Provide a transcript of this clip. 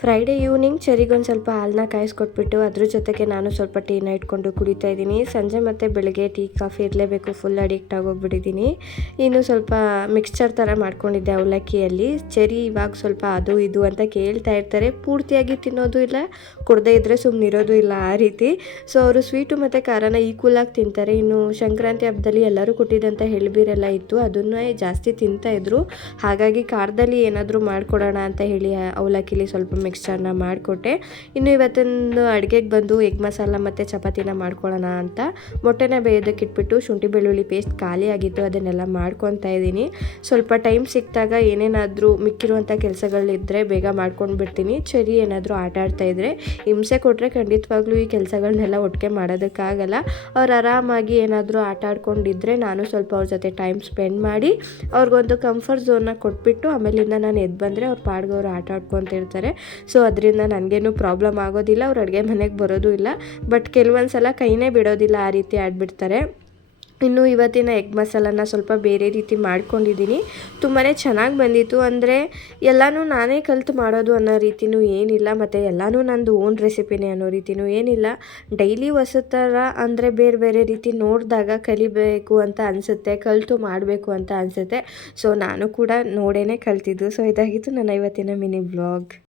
Friday evening ಚೆರಿಗೊಂದು ಸ್ವಲ್ಪ ಹಾಲನ್ನ ಕಾಯಿಸ್ಕೊಟ್ಬಿಟ್ಟು ಅದ್ರ ಜೊತೆಗೆ ನಾನು ಸ್ವಲ್ಪ ಟೀನ ಇಟ್ಕೊಂಡು ಕುಡಿತಾ ಇದ್ದೀನಿ. ಸಂಜೆ ಮತ್ತು ಬೆಳಗ್ಗೆ ಟೀ ಕಾಫಿ ಇರಲೇಬೇಕು, ಫುಲ್ ಅಡಿಕ್ಟ್ ಆಗೋಗ್ಬಿಟ್ಟಿದ್ದೀನಿ. ಇನ್ನು ಸ್ವಲ್ಪ ಮಿಕ್ಸ್ಚರ್ ಥರ ಮಾಡ್ಕೊಂಡಿದ್ದೆ ಅವಲಕ್ಕಿಯಲ್ಲಿ. ಚೆರಿ ಇವಾಗ ಸ್ವಲ್ಪ ಅದು ಇದು ಅಂತ ಕೇಳ್ತಾ ಇರ್ತಾರೆ, ಪೂರ್ತಿಯಾಗಿ ತಿನ್ನೋದು ಇಲ್ಲ, ಕೊಡದೇ ಇದ್ದರೆ ಸುಮ್ಮನಿರೋದು ಇಲ್ಲ, ಆ ರೀತಿ. ಸೊ ಅವರು ಸ್ವೀಟು ಮತ್ತು ಖಾರನ ಈಕ್ವಲಾಗಿ ತಿಂತಾರೆ. ಇನ್ನು ಸಂಕ್ರಾಂತಿ ಹಬ್ಬದಲ್ಲಿ ಎಲ್ಲರೂ ಕೊಟ್ಟಿದ್ದಂಥ ಎಳ್ಬೀರೆಲ್ಲ ಇತ್ತು, ಅದನ್ನೇ ಜಾಸ್ತಿ ತಿಂತಾಯಿದ್ರು. ಹಾಗಾಗಿ ಖಾರದಲ್ಲಿ ಏನಾದರೂ ಮಾಡಿಕೊಡೋಣ ಅಂತ ಹೇಳಿ ಅವಲಕ್ಕಿಲಿ ಸ್ವಲ್ಪ ಮಿಕ್ಸ್ಚರ್ನ ಮಾಡಿಕೊಟ್ಟೆ. ಇನ್ನು ಇವತ್ತೊಂದು ಅಡುಗೆಗೆ ಬಂದು ಎಗ್ ಮಸಾಲ ಮತ್ತು ಚಪಾತಿನ ಮಾಡ್ಕೊಳ್ಳೋಣ ಅಂತ ಮೊಟ್ಟೆನ ಬೇಯೋದಕ್ಕೆ ಇಟ್ಬಿಟ್ಟು ಶುಂಠಿ ಬೆಳ್ಳುಳ್ಳಿ ಪೇಸ್ಟ್ ಖಾಲಿ ಆಗಿತ್ತು, ಅದನ್ನೆಲ್ಲ ಮಾಡ್ಕೊತಾ ಇದ್ದೀನಿ. ಸ್ವಲ್ಪ ಟೈಮ್ ಸಿಕ್ಕಿದಾಗ ಏನೇನಾದರೂ ಮಿಕ್ಕಿರುವಂಥ ಕೆಲಸಗಳಿದ್ದರೆ ಬೇಗ ಮಾಡ್ಕೊಂಡು ಬಿಡ್ತೀನಿ. ಚೆರಿ ಏನಾದರೂ ಆಟ ಆಡ್ತಾಯಿದ್ರೆ ಹಿಂಸೆ ಕೊಟ್ಟರೆ ಖಂಡಿತವಾಗ್ಲೂ ಈ ಕೆಲಸಗಳನ್ನೆಲ್ಲ ಒಟ್ಟಿಗೆ ಮಾಡೋದಕ್ಕಾಗಲ್ಲ. ಅವ್ರು ಆರಾಮಾಗಿ ಏನಾದರೂ ಆಟ ಆಡ್ಕೊಂಡಿದ್ರೆ ನಾನು ಸ್ವಲ್ಪ ಅವ್ರ ಜೊತೆ ಟೈಮ್ ಸ್ಪೆಂಡ್ ಮಾಡಿ ಅವ್ರಿಗೊಂದು ಕಂಫರ್ಟ್ ಝೋನ್ನ ಕೊಟ್ಬಿಟ್ಟು ಆಮೇಲಿಂದ ನಾನು ಎದ್ದು ಬಂದರೆ ಅವ್ರ ಪಾಡ್ಗೆ ಅವರು ಆಟ ಆಡ್ಕೊತಿರ್ತಾರೆ. ಸೊ ಅದರಿಂದ ನನಗೇನು ಪ್ರಾಬ್ಲಮ್ ಆಗೋದಿಲ್ಲ, ಅವ್ರು ಅಡುಗೆ ಮನೆಗೆ ಬರೋದು ಇಲ್ಲ. ಬಟ್ ಕೆಲವೊಂದು ಸಲ ಕೈನೇ ಬಿಡೋದಿಲ್ಲ, ಆ ರೀತಿ ಆಡಿಬಿಡ್ತಾರೆ. ಇನ್ನು ಇವತ್ತಿನ ಎಗ್ ಮಸಾಲನ ಸ್ವಲ್ಪ ಬೇರೆ ರೀತಿ ಮಾಡ್ಕೊಂಡಿದ್ದೀನಿ, ತುಂಬಾ ಚೆನ್ನಾಗಿ ಬಂದಿತ್ತು. ಅಂದರೆ ಎಲ್ಲನೂ ನಾನೇ ಕಲಿತು ಮಾಡೋದು ಅನ್ನೋ ರೀತಿಯೂ ಏನಿಲ್ಲ, ಮತ್ತು ಎಲ್ಲನೂ ನಂದು ಓನ್ ರೆಸಿಪಿನೇ ಅನ್ನೋ ರೀತಿಯೂ ಏನಿಲ್ಲ. ಡೈಲಿ ಹೊಸ ಥರ ಅಂದರೆ ಬೇರೆ ಬೇರೆ ರೀತಿ ನೋಡಿದಾಗ ಕಲಿಬೇಕು ಅಂತ ಅನಿಸುತ್ತೆ, ಕಲಿತು ಮಾಡಬೇಕು ಅಂತ ಅನಿಸುತ್ತೆ. ಸೊ ನಾನು ಕೂಡ ನೋಡೇ ಕಲ್ತಿದ್ದು. ಸೊ ಇದಾಗಿತ್ತು ನನ್ನ ಇವತ್ತಿನ ಮಿನಿ ಬ್ಲಾಗ್.